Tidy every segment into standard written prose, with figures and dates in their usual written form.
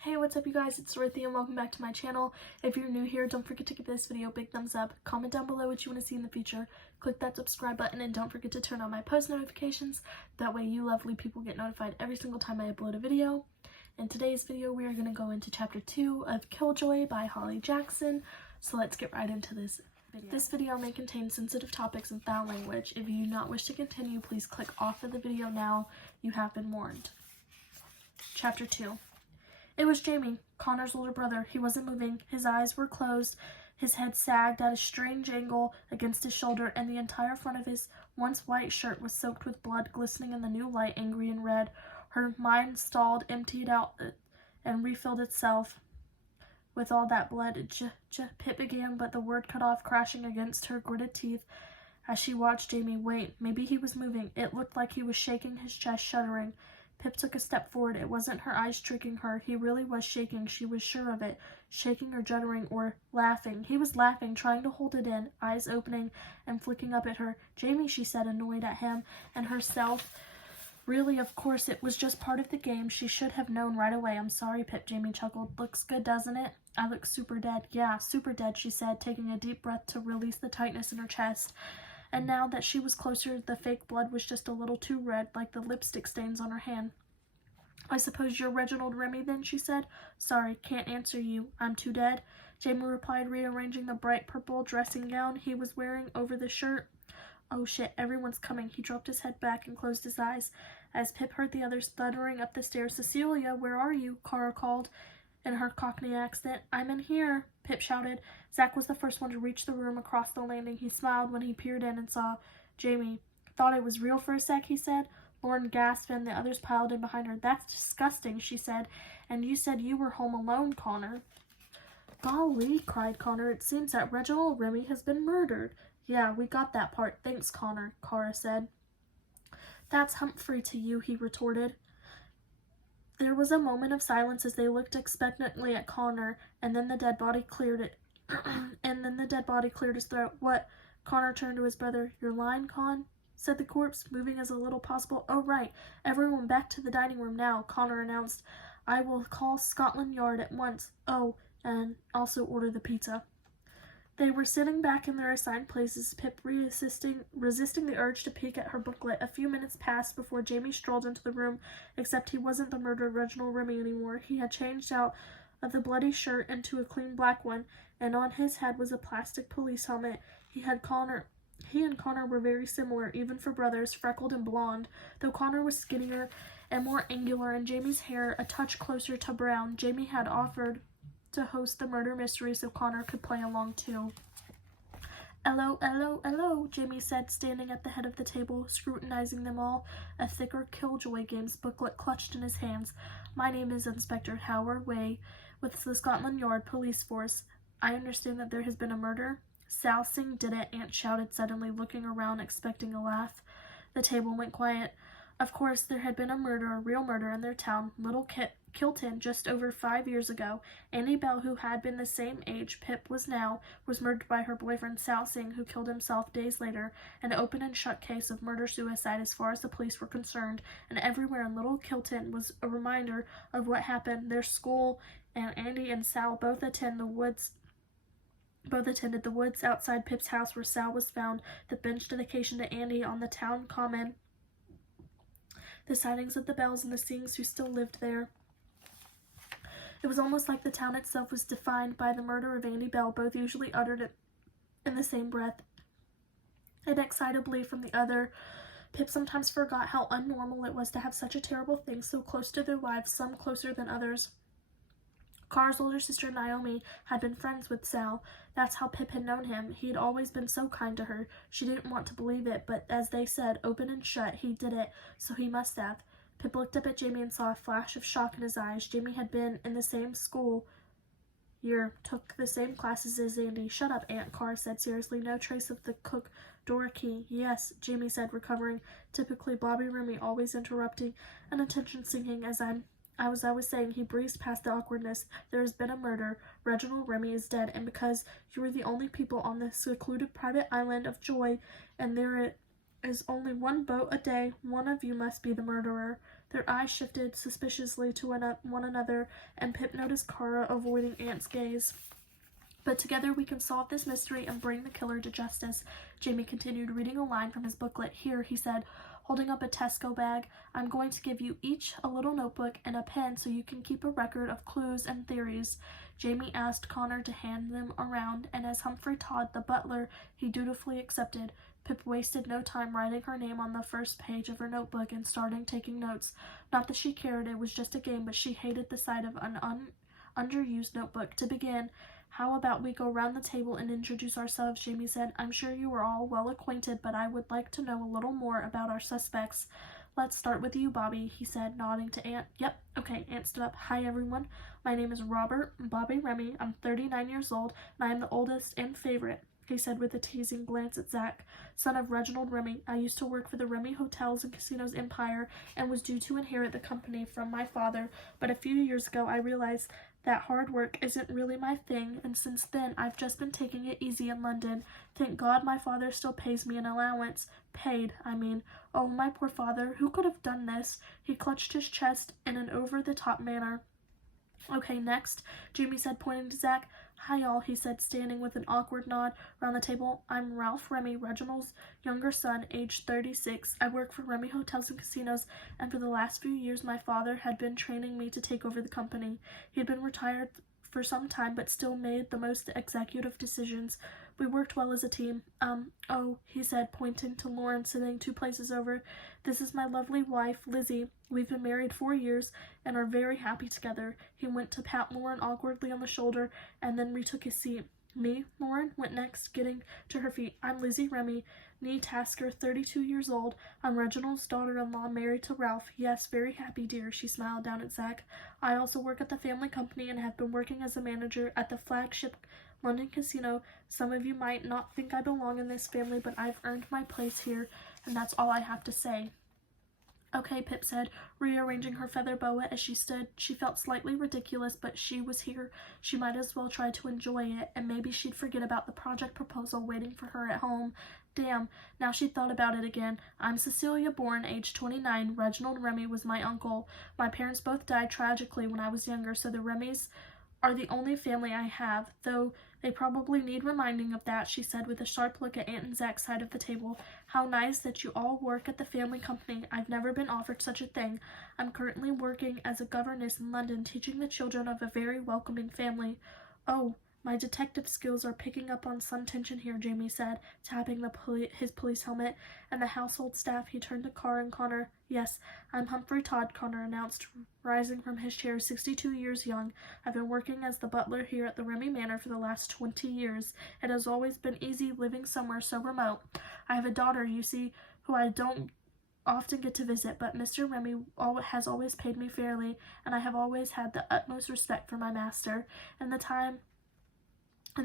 Hey, what's up you guys? It's Dorothy and welcome back to my channel. If you're new here, don't forget to give this video a big thumbs up. Comment down below what you want to see in the future. Click that subscribe button and don't forget to turn on my post notifications. That way you lovely people get notified every single time I upload a video. In today's video, we are going to go into chapter 2 of Killjoy by Holly Jackson. So let's get right into this video. This video may contain sensitive topics and foul language. If you do not wish to continue, please click off of the video now. You have been warned. Chapter 2. It was Jamie, Connor's older brother. He wasn't moving. His eyes were closed. His head sagged at a strange angle against his shoulder, and the entire front of his once white shirt was soaked with blood, glistening in the new light, angry and red. Her mind stalled, emptied out, and refilled itself with all that blood. Pip began, but the word cut off, crashing against her gritted teeth as she watched Jamie wait. Maybe he was moving. It looked like he was shaking his chest, shuddering. Pip took a step forward. It wasn't her eyes tricking her. He really was shaking. She was sure of it. Shaking or juddering or laughing. He was laughing, trying to hold it in, eyes opening and flicking up at her. Jamie, she said, annoyed at him and herself. Really, of course, it was just part of the game. She should have known right away. I'm sorry, Pip, Jamie chuckled. Looks good, doesn't it? I look super dead. Yeah, super dead, she said, taking a deep breath to release the tightness in her chest. And now that she was closer, the fake blood was just a little too red, like the lipstick stains on her hand. I suppose you're Reginald Remy then, she said. Sorry, can't answer you. I'm too dead. Jamie replied, rearranging the bright purple dressing gown he was wearing over the shirt. Oh shit, everyone's coming. He dropped his head back and closed his eyes. As Pip heard the others thundering up the stairs, Cecilia, where are you? Cara called in her Cockney accent. I'm in here, Pip shouted. Zach was the first one to reach the room across the landing. He smiled when he peered in and saw Jamie. Thought it was real for a sec, he said. Lauren gasped and the others piled in behind her. That's disgusting, she said. And you said you were home alone, Connor. Golly, cried Connor. It seems that Reginald Remy has been murdered. Yeah, we got that part. Thanks, Connor, Cara said. That's Humphrey to you, he retorted. There was a moment of silence as they looked expectantly at Connor, and then the dead body cleared it. His throat. What? Connor turned to his brother. Your line, Con? Said the corpse, moving as little possible. Oh, right. Everyone back to the dining room now, Connor announced. I will call Scotland Yard at once. Oh, and also order the pizza. They were sitting back in their assigned places, Pip resisting the urge to peek at her booklet. A few minutes passed before Jamie strolled into the room, except he wasn't the murdered Reginald Remy anymore. He had changed out of the bloody shirt into a clean black one, and on his head was a plastic police helmet. He and Connor were very similar, even for brothers, freckled and blonde, though Connor was skinnier and more angular, and Jamie's hair a touch closer to brown. Jamie had offered to host the murder mystery so Connor could play along too. Hello, Jamie said, standing at the head of the table, scrutinizing them all, a thicker Killjoy Games booklet clutched in his hands. My name is Inspector Howard Way with the Scotland Yard Police Force. I understand that there has been a murder. Sal Singh did it, Aunt shouted suddenly, looking around, expecting a laugh. The table went quiet. Of course, there had been a real murder in their town, Little Kilton, just over 5 years ago. Annie Bell, who had been the same age Pip was now, was murdered by her boyfriend Sal Singh, who killed himself days later. An open and shut case of murder-suicide as far as the police were concerned, and everywhere in Little Kilton was a reminder of what happened. Their school and Andy and Sal both attended the woods outside Pip's house where Sal was found, the bench dedication to Andy on the town common, the sightings of the Bells and the Singhs who still lived there. It was almost like the town itself was defined by the murder of Andy Bell, both usually uttered it in the same breath, and excitably from the other. Pip sometimes forgot how unnormal it was to have such a terrible thing so close to their lives, some closer than others. Cara's older sister Naomi had been friends with Sal. That's how Pip had known him. He had always been so kind to her. She didn't want to believe it, but as they said, open and shut, he did it, so he must have. Pip looked up at Jamie and saw a flash of shock in his eyes. Jamie had been in the same school year, took the same classes as Andy. Shut up, Aunt, Cara said seriously. No trace of the cook door key. Yes, Jamie said, recovering. Typically Bobby Remy, always interrupting and attention sinking as I was always saying. He breezed past the awkwardness. There has been a murder. Reginald Remy is dead, and because you were the only people on this secluded private island of joy, and there is only one boat a day, one of you must be the murderer. Their eyes shifted suspiciously to one another, and Pip noticed Kara avoiding Aunt's gaze. But together we can solve this mystery and bring the killer to justice. Jamie continued reading a line from his booklet. Here, he said, holding up a Tesco bag, I'm going to give you each a little notebook and a pen so you can keep a record of clues and theories. Jamie asked Connor to hand them around, and as Humphrey Todd, the butler, he dutifully accepted. Pip wasted no time writing her name on the first page of her notebook and starting taking notes. Not that she cared, it was just a game, but she hated the sight of an underused notebook. To begin, how about we go round the table and introduce ourselves, Jamie said. I'm sure you are all well acquainted, but I would like to know a little more about our suspects. Let's start with you, Bobby, he said, nodding to Aunt. Yep, okay, Aunt stood up. Hi, everyone. My name is Robert Bobby Remy. I'm 39 years old, and I am the oldest and favorite, he said with a teasing glance at Zach, son of Reginald Remy. I used to work for the Remy Hotels and Casinos Empire and was due to inherit the company from my father, but a few years ago I realized that hard work isn't really my thing, and since then I've just been taking it easy in London. Thank God my father still pays me an allowance. Paid, I mean. Oh, my poor father, who could have done this? He clutched his chest in an over-the-top manner. Okay, next, Jamie said, pointing to Zach. Hi, y'all, he said, standing with an awkward nod around the table. I'm Ralph Remy, Reginald's younger son, aged 36. I work for Remy Hotels and Casinos, and for the last few years my father had been training me to take over the company. He had been retired for some time, but still made the most executive decisions. We worked well as a team. Oh, he said, pointing to Lauren sitting 2 places over. This is my lovely wife, Lizzie. We've been married 4 years and are very happy together. He went to pat Lauren awkwardly on the shoulder and then retook his seat. Me, Lauren went next, getting to her feet. I'm Lizzie Remy, nee Tasker, 32 years old. I'm Reginald's daughter-in-law, married to Ralph. Yes, very happy, dear, she smiled down at Zach. I also work at the family company and have been working as a manager at the flagship London casino. Some of you might not think I belong in this family, but I've earned my place here, and that's all I have to say. Okay, Pip said, rearranging her feather boa as she stood. She felt slightly ridiculous, but she was here. She might as well try to enjoy it, and maybe she'd forget about the project proposal waiting for her at home. Damn, now she'd thought about it again. I'm Cecilia Bourne, age 29. Reginald Remy was my uncle. My parents both died tragically when I was younger, so the Remys are the only family I have, though they probably need reminding of that, she said with a sharp look at Aunt and Zach's side of the table. How nice that you all work at the family company. I've never been offered such a thing. I'm currently working as a governess in London, teaching the children of a very welcoming family. Oh, my detective skills are picking up on some tension here, Jamie said, tapping his police helmet, and the household staff. He turned to Carr and Connor. Yes, I'm Humphrey Todd, Connor announced, rising from his chair, 62 years young. I've been working as the butler here at the Remy Manor for the last 20 years. It has always been easy living somewhere so remote. I have a daughter, you see, who I don't often get to visit, but Mr. Remy has always paid me fairly, and I have always had the utmost respect for my master. In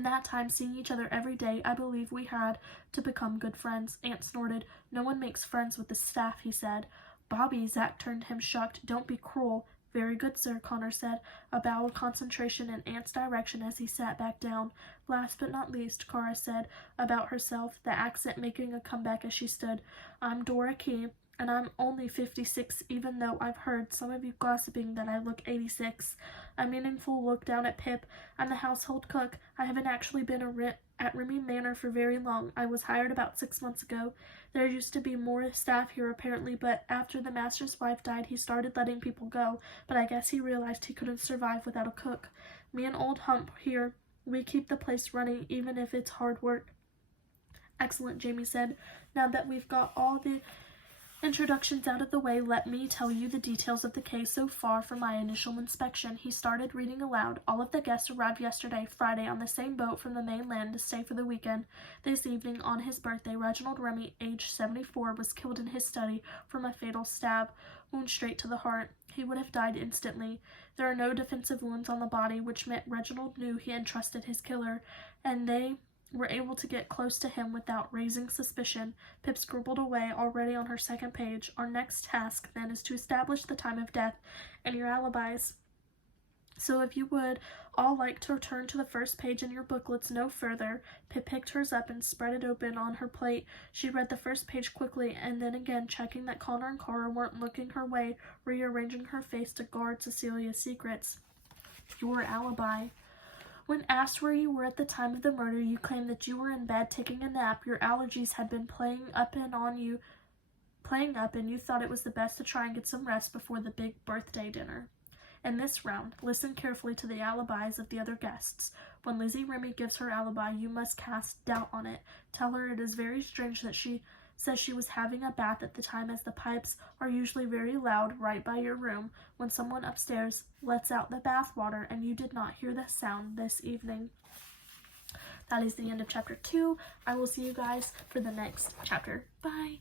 that time, seeing each other every day, I believe we had to become good friends. Aunt snorted. No one makes friends with the staff, he said. Bobby, Zach turned to him, shocked. Don't be cruel. Very good, sir, Connor said, a bow of concentration in Aunt's direction as he sat back down. Last but not least, Kara said about herself, the accent making a comeback as she stood. I'm Dora Key, and I'm only 56, even though I've heard some of you gossiping that I look 86. A meaningful look down at Pip. I'm the household cook. I haven't actually been at Remy Manor for very long. I was hired about 6 months ago. There used to be more staff here apparently, but after the master's wife died, he started letting people go, but I guess he realized he couldn't survive without a cook. Me and old Hump here, we keep the place running even if it's hard work. Excellent, Jamie said. Now that we've got all the introductions out of the way, let me tell you the details of the case so far from my initial inspection. He started reading aloud. All of the guests arrived yesterday, Friday, on the same boat from the mainland to stay for the weekend. This evening, on his birthday, Reginald Remy, aged 74, was killed in his study from a fatal stab wound straight to the heart. He would have died instantly. There are no defensive wounds on the body, which meant Reginald knew he had trusted his killer, and they were able to get close to him without raising suspicion. Pip scribbled away, already on her second page. Our next task, then, is to establish the time of death and your alibis. So if you would all like to return to the first page in your booklets no further, Pip picked hers up and spread it open on her plate. She read the first page quickly and then again, checking that Connor and Cora weren't looking her way, rearranging her face to guard Cecilia's secrets. Your alibi. When asked where you were at the time of the murder, you claimed that you were in bed taking a nap. Your allergies had been playing up and you thought it was the best to try and get some rest before the big birthday dinner. In this round, listen carefully to the alibis of the other guests. When Lizzie Remy gives her alibi, you must cast doubt on it. Tell her it is very strange that she says she was having a bath at the time, as the pipes are usually very loud right by your room when someone upstairs lets out the bath water, and you did not hear the sound this evening. That is the end of chapter 2. I will see you guys for the next chapter. Bye!